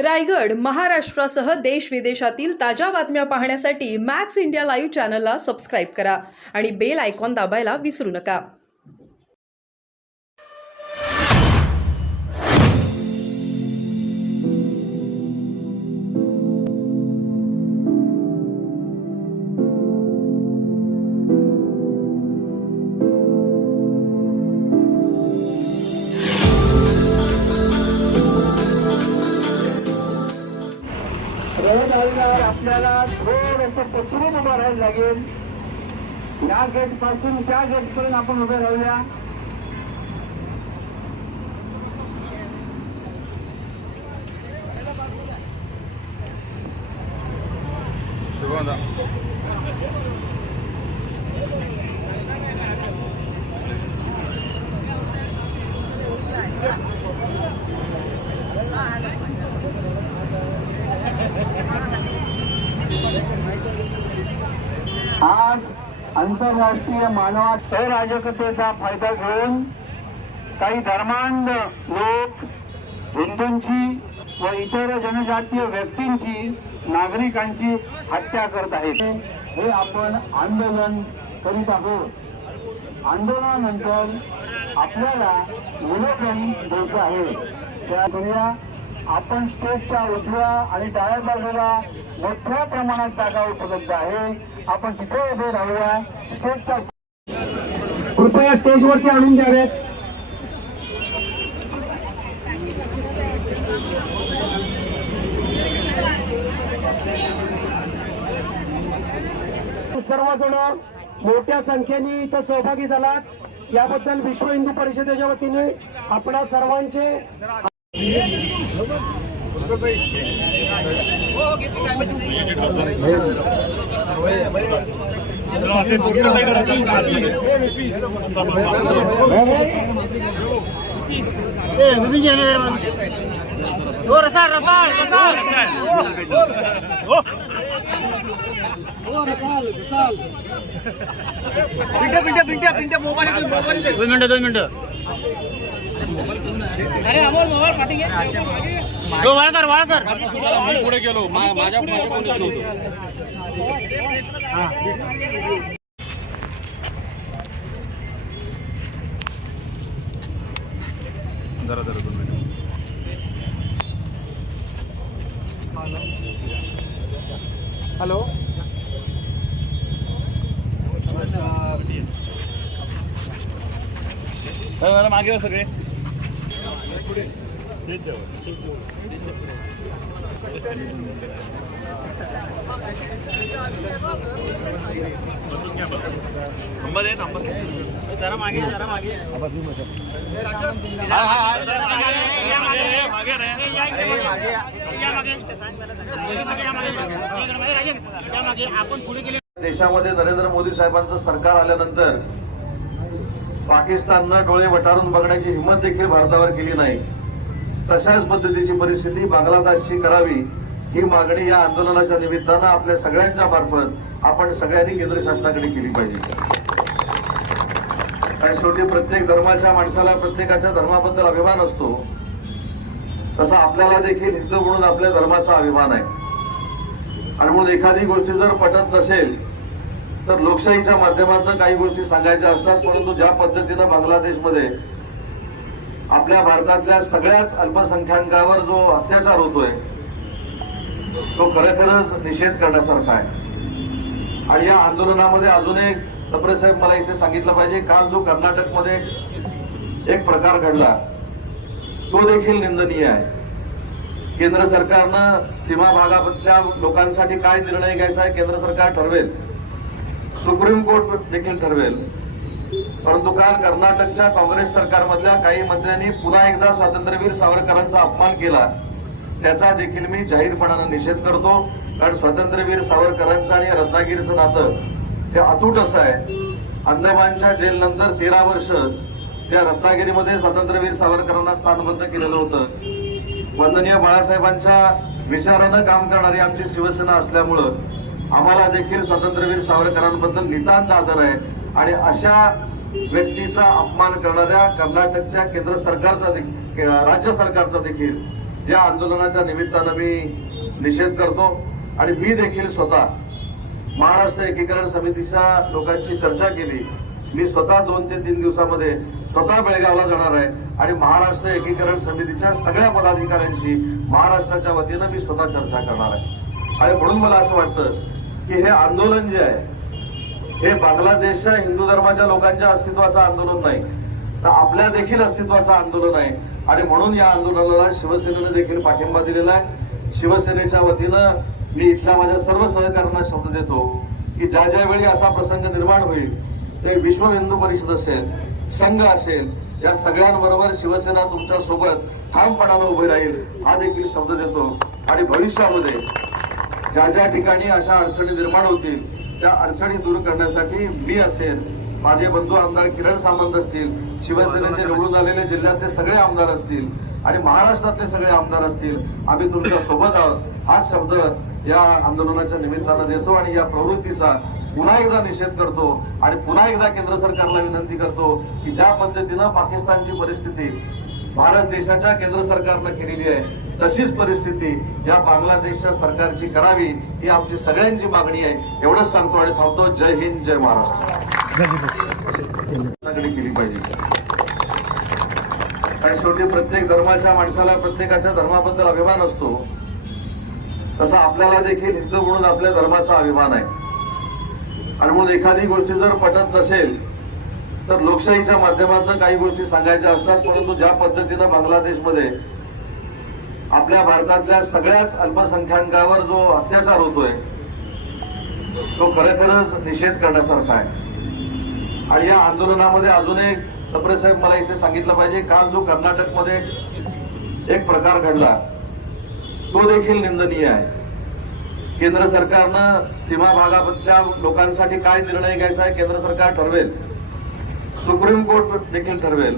रायगड, महाराष्ट्रासह देश विदेशातील ताज्या बातम्या पाहण्यासाठी मॅक्स इंडिया लाईव्ह चॅनलला सबस्क्राईब करा आणि बेल आयकॉन दाबायला विसरू नका. रोड आल्यावर आपल्याला थोडंसं पसरून उभं राहायला लागेल. या गेट पासून त्या गेट पर्यंत आपण उभे राहूया. आज आंतरराष्ट्रीय मानवाच्या अराजकतेचा फायदा घेऊन काही धर्मांध लोक हिंदूंची व इतर जनजातीय व्यक्तींची, नागरिकांची हत्या करत आहेत. हे आपण आंदोलन करीत आहोत. आंदोलनानंतर आपल्याला निवेदन द्यायचं आहे. त्या करूया. आपण स्टेजच्या उजव्या आणि डाव्या बाजूला मोठ्या प्रमाणात जागा उपलब्ध आहे. आपण तिथे उभे राहूया. स्टेजच्या कृपया स्टेजवरती आणून द्यावेत. सर्वजण मोठ्या संख्येने इथं सहभागी झालात याबद्दल विश्व हिंदू परिषदेच्या वतीने आपणा सर्वांचे दोन मिनिटं अरे अमोल मोबाईल काटिंग वाळकर पुढे गेलो माझ्या जरा 2 मिनिट. हॅलो. मागे सगळे जरा मागे आपण पुढे गेले. देशामध्ये नरेंद्र मोदी साहेबांचं सरकार आल्यानंतर पाकिस्ताननं डोळे वटारून बघण्याची हिंमत देखील भारतावर केली नाही. तशाच पद्धतीची परिस्थिती बांगलादेशची करावी ही मागणी या आंदोलनाच्या निमित्तानं आपल्या सगळ्यांच्या मार्फत आपण सगळ्यांनी केंद्र शासनाकडे केली पाहिजे. आणि शेवटी प्रत्येक धर्माच्या माणसाला प्रत्येकाच्या धर्माबद्दल अभिमान असतो. तसा आपल्याला देखील हिंदू म्हणून आपल्या धर्माचा अभिमान आहे. आणि म्हणून एखादी गोष्ट जर पटत नसेल तर लोकशाहीच्या माध्यमातून काही गोष्टी सांगायच्या असतात. परंतु ज्या पद्धतीनं बांगलादेशमध्ये आपल्या भारतातल्या सगळ्याच अल्पसंख्याकांवर जो अत्याचार होतोय तो खरोखरच निषेध करण्यासारखा आहे. आणि या आंदोलनामध्ये अजून एक सप्रे साहेब मला इथे सांगितलं पाहिजे, काल जो कर्नाटकमध्ये एक प्रकार घडला तो देखील निंदनीय आहे. केंद्र सरकारनं सीमा भागातल्या लोकांसाठी काय निर्णय घ्यायचा आहे केंद्र सरकार ठरवेल, सुप्रीम कोर्ट देखील ठरवेल. परंतु काल कर्नाटकच्या काँग्रेस सरकारमधल्या काही मंत्र्यांनी पुन्हा एकदा स्वातंत्र्यवीर सावरकरांचा अपमान केला. त्याचा देखील मी जाहीरपणानं निषेध करतो. कारण स्वातंत्र्यवीर सावरकरांचं आणि रत्नागिरीचं नातं हे अतूट असं आहे. अंदमानच्या जेलनंतर 13 वर्ष त्या रत्नागिरीमध्ये स्वातंत्र्यवीर सावरकरांना स्थानबद्ध केलेलं होतं. वंदनीय बाळासाहेबांच्या विचारानं काम करणारी आमची शिवसेना असल्यामुळं आम्हाला देखील स्वातंत्र्यवीर सावरकरांबद्दल नितांत आदर आहे. आणि अशा व्यक्तीचा अपमान करणाऱ्या कर्नाटकच्या केंद्र सरकारचा राज्य सरकारचा देखील या आंदोलनाच्या निमित्तानं मी निषेध करतो आणि मी देखील स्वतः महाराष्ट्र एकीकरण समितीच्या लोकांची चर्चा केली. मी स्वतः 2 ते 3 दिवसामध्ये स्वतः बेळगावला जाणार आहे आणि महाराष्ट्र एकीकरण समितीच्या सगळ्या पदाधिकाऱ्यांशी महाराष्ट्राच्या वतीनं मी स्वतः चर्चा करणार आहे. आणि म्हणून मला असं वाटतं की हे आंदोलन जे आहे हे बांगलादेशच्या हिंदू धर्माच्या लोकांच्या अस्तित्वाचं आंदोलन नाही, तर आपल्या देखील अस्तित्वाचं आंदोलन आहे. आणि म्हणून या आंदोलनाला शिवसेनेनं देखील पाठिंबा दिलेला आहे. शिवसेनेच्या वतीनं मी इथल्या माझ्या सर्व सहकाऱ्यांना शब्द देतो की ज्या ज्यावेळी असा प्रसंग निर्माण होईल ते विश्व हिंदू परिषद असेल, संघ असेल, या सगळ्यांबरोबर शिवसेना तुमच्या सोबत ठामपणानं उभी राहील हा देखील शब्द देतो. आणि भविष्यामध्ये ज्या ज्या ठिकाणी अशा अडचणी निर्माण होतील त्या अडचणी दूर करण्यासाठी मी असेल, माझे बंधू आमदार किरण सामंत असतील, शिवसेनेचे निवडून आलेले जिल्ह्यातले सगळे आमदार असतील आणि महाराष्ट्रातले सगळे आमदार असतील, आम्ही तुमच्या सोबत आहोत हा शब्द या आंदोलनाच्या निमित्तानं देतो. आणि या प्रवृत्तीचा पुन्हा एकदा निषेध करतो आणि पुन्हा एकदा केंद्र सरकारला विनंती करतो की ज्या पद्धतीनं पाकिस्तानची परिस्थिती भारत देशाच्या केंद्र सरकारनं केलेली आहे तशीच परिस्थिती या बांगलादेशच्या सरकारची करावी ही आमची सगळ्यांची मागणी आहे. एवढंच सांगतो आणि थांबतो. जय हिंद, जय महाराष्ट्र केली पाहिजे. आणि शेवटी प्रत्येक धर्माच्या माणसाला प्रत्येकाच्या धर्माबद्दल अभिमान असतो, तसा आपल्याला देखील हिंदू म्हणून आपल्या धर्माचा अभिमान आहे. आणि म्हणून एखादी गोष्टी जर पटत नसेल तर लोकशाहीच्या माध्यमातून काही गोष्टी सांगायच्या असतात. परंतु ज्या पद्धतीनं बांगलादेशमध्ये आपल्या भारतातल्या सगळ्याच अल्पसंख्याकांवर जो अत्याचार होतोय तो खरोखरच निषेध करण्यासारखा आहे. आणि या आंदोलनामध्ये अजून एक सप्रे साहेब मला इथे सांगितलं पाहिजे, काल जो कर्नाटकमध्ये एक प्रकार घडला तो देखील निंदनीय आहे. केंद्र सरकारनं सीमा भागातल्या लोकांसाठी काय निर्णय घ्यायचा आहे केंद्र सरकार ठरवेल, सुप्रीम कोर्ट देखील ठरवेल.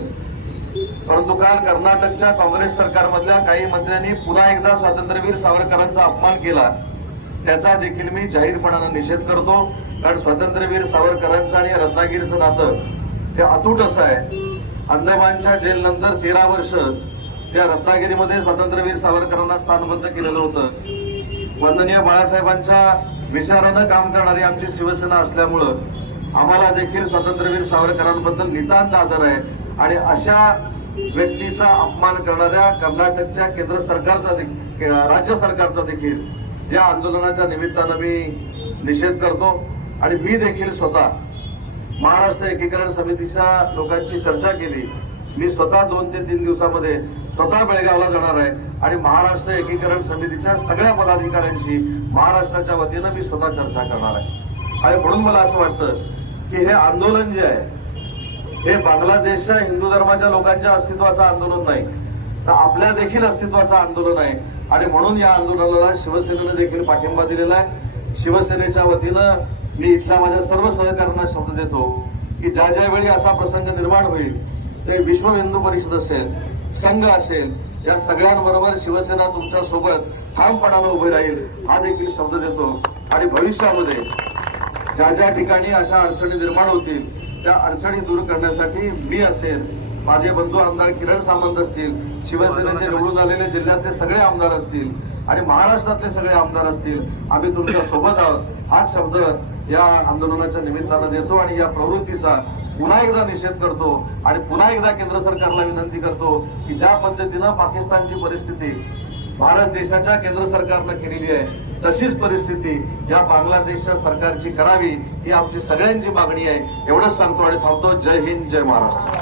परंतु काल कर्नाटकच्या काँग्रेस सरकारमधल्या काही मंत्र्यांनी पुन्हा एकदा स्वातंत्र्यवीर सावरकरांचा अपमान केला. त्याचा देखील मी जाहीरपणानं निषेध करतो. कारण स्वातंत्र्यवीर सावरकरांचं आणि रत्नागिरीचं नातं हे अतूट असं आहे. अंदमानच्या जेलनंतर 13 वर्ष त्या रत्नागिरीमध्ये स्वातंत्र्यवीर सावरकरांना स्थानबद्ध केलेलं होतं. वंदनीय बाळासाहेबांच्या विचारानं काम करणारी आमची शिवसेना असल्यामुळं आम्हाला देखील स्वातंत्र्यवीर सावरकरांबद्दल नितांत आदर आहे. आणि अशा व्यक्तीचा अपमान करणाऱ्या कर्नाटकच्या केंद्र सरकारचा राज्य सरकारचा देखील या आंदोलनाच्या निमित्तानं मी निषेध करतो. आणि मी देखील स्वतः महाराष्ट्र एकीकरण समितीच्या लोकांची चर्चा केली. मी स्वतः 2 ते 3 दिवसामध्ये स्वतः बेळगावला जाणार आहे आणि महाराष्ट्र एकीकरण समितीच्या सगळ्या पदाधिकाऱ्यांशी महाराष्ट्राच्या वतीनं मी स्वतः चर्चा करणार आहे. आणि म्हणून मला असं वाटतं की हे आंदोलन जे आहे हे बांगलादेशच्या हिंदू धर्माच्या लोकांच्या अस्तित्वाचं आंदोलन नाही, तर आपल्या देखील अस्तित्वाचं आंदोलन आहे. आणि म्हणून या आंदोलनाला शिवसेनेनं देखील पाठिंबा दिलेला आहे. शिवसेनेच्या वतीनं मी इथल्या माझ्या सर्व सहकाऱ्यांना शब्द देतो की ज्या ज्यावेळी असा प्रसंग निर्माण होईल ते विश्व हिंदू परिषद असेल, संघ असेल, या सगळ्यांबरोबर शिवसेना तुमच्या सोबत ठामपणानं उभी राहील हा देखील शब्द देतो. आणि भविष्यामध्ये ज्या ज्या ठिकाणी अशा अडचणी निर्माण होतील त्या अडचणी दूर करण्यासाठी मी असेल, माझे बंधू आमदार किरण सामंत असतील, शिवसेनेचे निवडून आलेले जिल्ह्यातले सगळे आमदार असतील आणि महाराष्ट्रातले सगळे आमदार असतील, आम्ही तुमच्या सोबत आहोत हा शब्द या आंदोलनाच्या निमित्तानं देतो. आणि या प्रवृत्तीचा पुन्हा एकदा निषेध करतो आणि पुन्हा एकदा केंद्र सरकारला विनंती करतो की ज्या पद्धतीनं पाकिस्तानची परिस्थिती भारत देशाच्या केंद्र सरकारनं केलेली आहे तशीच परिस्थिती या बांगलादेशच्या सरकारची करावी ही आमची सगळ्यांची मागणी आहे. एवढंच सांगतो आणि थांबतो. जय हिंद, जय महाराष्ट्र.